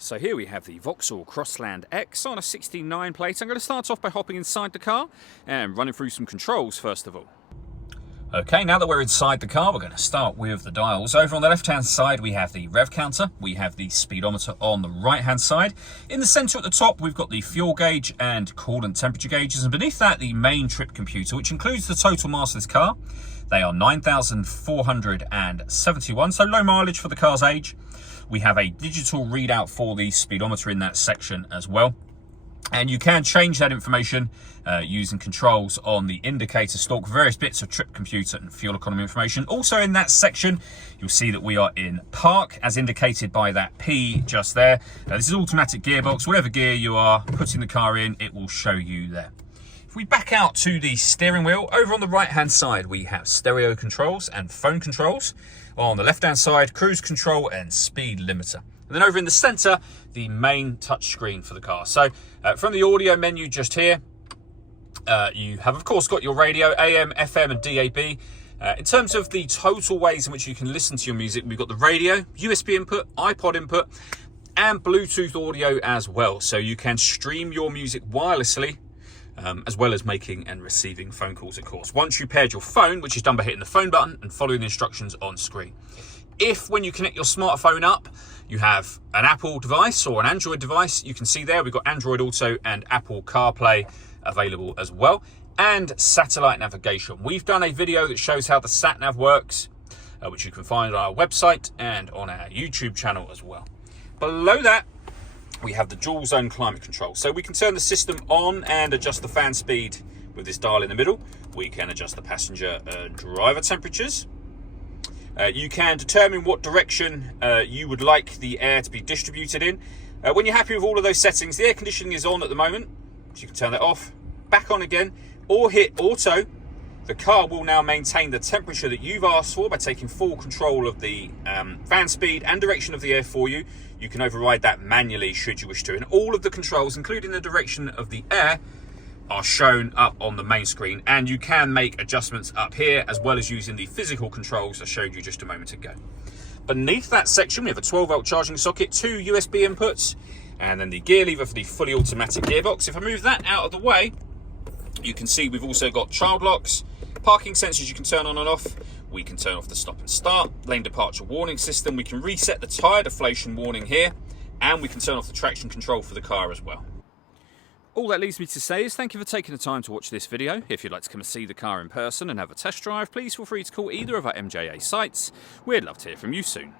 So here we have the Vauxhall Crossland X on a 69 plate. I'm going to start off by hopping inside the car and running through some controls first of all. Okay, now that we're inside the car, we're going to start with the dials. Over on the left-hand side, we have the rev counter. We have the speedometer on the right-hand side. In the center at the top, we've got the fuel gauge and coolant temperature gauges. And beneath that, the main trip computer, which includes the total mass of this car. They are 9,471, so low mileage for the car's age. We have a digital readout for the speedometer in that section as well. And you can change that information using controls on the indicator stalk, various bits of trip computer and fuel economy information. Also in that section, you'll see that we are in park, as indicated by that P just there. This is automatic gearbox. Whatever gear you are putting the car in, it will show you there. If we back out to the steering wheel, over on the right-hand side, we have stereo controls and phone controls. On the left-hand side, cruise control and speed limiter. And then over in the center, the main touchscreen for the car. So from the audio menu just here, you have, of course, got your radio, AM, FM, and DAB. In terms of the total ways in which you can listen to your music, we've got the radio, USB input, iPod input, and Bluetooth audio as well. So you can stream your music wirelessly, as well as making and receiving phone calls, of course. Once you paired your phone, which is done by hitting the phone button and following the instructions on screen. If, when you connect your smartphone up, you have an Apple device or an Android device, you can see there we've got Android Auto and Apple CarPlay available as well, and satellite navigation. We've done a video that shows how the sat-nav works, which you can find on our website and on our YouTube channel as well. Below that, we have the dual zone climate control. So we can turn the system on and adjust the fan speed with this dial in the middle. We can adjust the passenger and driver temperatures. You can determine what direction you would like the air to be distributed in. When you're happy with all of those settings, the air conditioning is on at the moment, so you can turn that off, back on again, or hit auto. The car will now maintain the temperature that you've asked for by taking full control of the fan speed and direction of the air for you. You can override that manually should you wish to. And all of the controls, including the direction of the air, are shown up on the main screen. And you can make adjustments up here, as well as using the physical controls I showed you just a moment ago. Beneath that section, we have a 12-volt charging socket, 2 USB inputs, and then the gear lever for the fully automatic gearbox. If I move that out of the way, you can see we've also got child locks, parking sensors you can turn on and off. We can turn off the stop and start, lane departure warning system. We can reset the tyre deflation warning here, and we can turn off the traction control for the car as well. All that leaves me to say is thank you for taking the time to watch this video. If you'd like to come and see the car in person and have a test drive, please feel free to call either of our MJA sites. We'd love to hear from you soon.